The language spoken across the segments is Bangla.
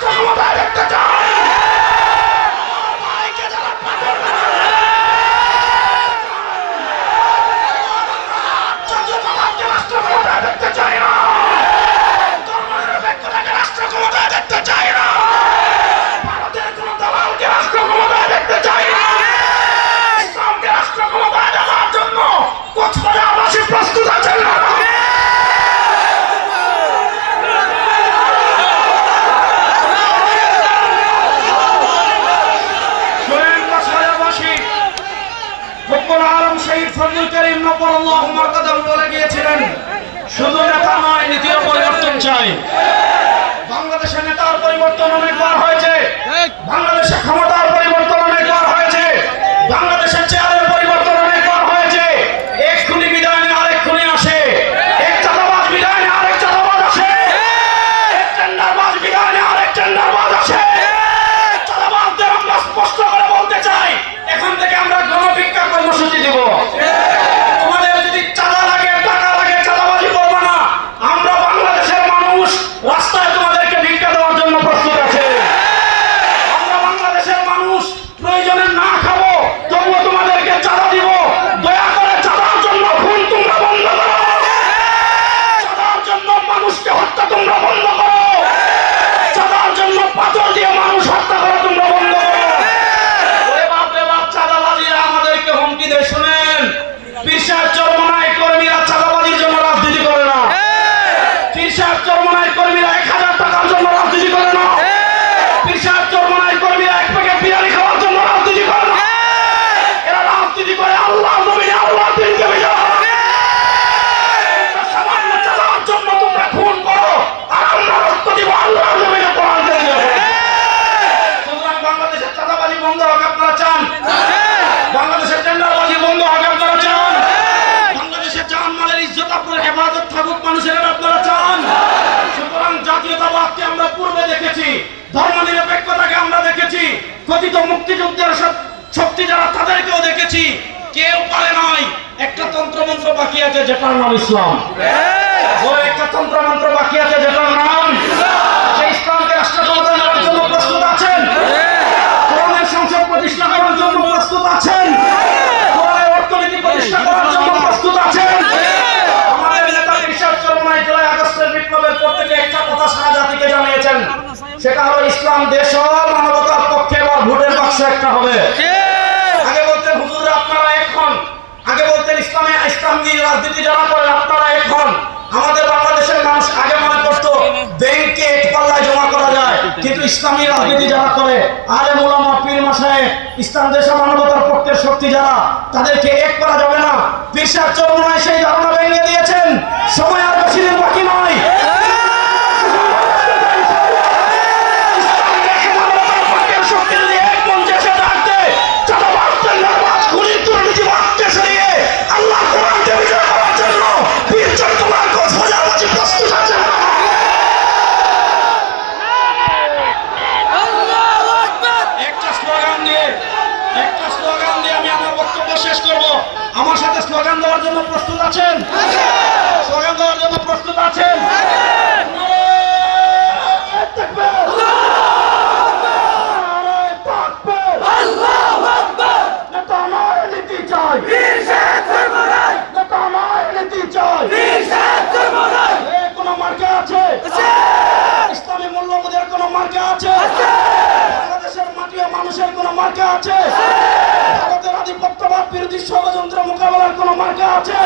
Australia আল্লাহ মারকাদাম বলে গিয়েছিলেন শুধু নেতা নয় নীতিও পরিবর্তন চাই। বাংলাদেশের নেতার পরিবর্তন অনেকবার হয়েছে। বাংলাদেশে ক্ষমতার পরিবর্তন পিসার চরমনায় কর্মীরা চাঁদাবাজির জন্য রাজনীতি করে না। পিসার চরমনায় কর্মীরা এক হাজার টাকার জন্য রাজনীতি করে না পিসার চরমনায় কর্মীরা এক প্যাকেট বিরিয়ানি খাওয়ার জন্য রাজনীতি করে না এরা রাজনীতি করে আল্লাহ নবীনে আল্লাহ দিনকে বিজয় সামান্য চাঁদার জন্য তোমরা খুন করো আর আমরা রক্ত দিব আল্লাহ নবীনে কোরআন থেকে সুতরাং বাংলাদেশের চাঁদাবাজি বন্ধ হোক আপনারা চান বাংলাদেশের টেন্ডারবাজি বন্ধ হোক আপনারা চান বাংলাদেশের জান মালের ইজ্জত আপনার হেফাজত থাকুক মানুষের আপনারা চান? সুতরাং জাতীয়তাবাদকে আমরা পূর্বে দেখেছি ধর্ম নিরপেক্ষতাকে আমরা দেখেছি, কথিত মুক্তিযুদ্ধের শক্তি যারা তাদেরকেও দেখেছি, কেউ পারে নাই। একটা তন্ত্রমন্ত্র বাকি আছে যেটার নাম ইসলাম। একটা তন্ত্রমন্ত্র বাকি আছে যেটার নাম জন্য প্রস্তুত আছেন। প্রতিষ্ঠা করার জন্য প্রস্তুত আছেন। অর্থনীতি প্রতিষ্ঠা করার থেকে একটা কথা সারা জাতিকে জানিয়েছেন। সেটা হলো ইসলাম দেশ মানবতার পক্ষে এবার ভোটের বাক্স একটা হবে। আগে বলতেন, হুজুর, আপনারা এখন আগে বলতেন, ইসলামে ইসলামী রাজনীতি যারা করেন আপনারা এখন আমাদের বাংলাদেশের মানুষ আগে মনে করতো, ব্যাংকে এক জমা করা যায়। কিন্তু ইসলামী রাজনীতি যারা করে আলে মোলামা পীর মাসায় ইসলাম দেশে মানবতার পক্ষের শক্তি যারা, তাদেরকে এক করা যাবে না। সাহেব চরমনায় সেই ধারণা ভেঙে দিয়েছেন। সময় আর বেশি দিন বাকি নয়। একটা স্লোগান দিয়ে আমি আমার বক্তব্য শেষ করব। আমার সাথে স্লোগান দেওয়ার জন্য প্রস্তুত আছেন? স্লোগান দেওয়ার জন্য প্রস্তুত আছেন নারায়ে তাকবীর! নারায়ে তাকবীর! নেতা নয়, নীতি চাই নেতা নয়, নীতি চাই এ কোনো মার্কা আছে ইসলামী মূল্যবোধের কোনো মার্কা আছে বাংলাদেশের মাটি ও মানুষের কোনো মার্কা আছে? ভারতের আধিপত্যবাদ বিরোধী ষড়যন্ত্র মোকাবেলার কোনো মার্কা আছে?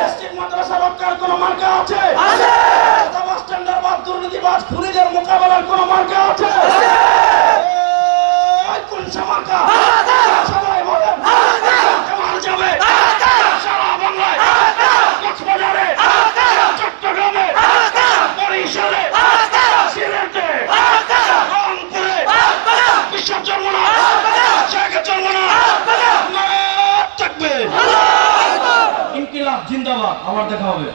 মসজিদ মাদ্রাসা রক্ষার কোনো মার্কা আছে? জিন্দাবাদ আবার দেখা হবে।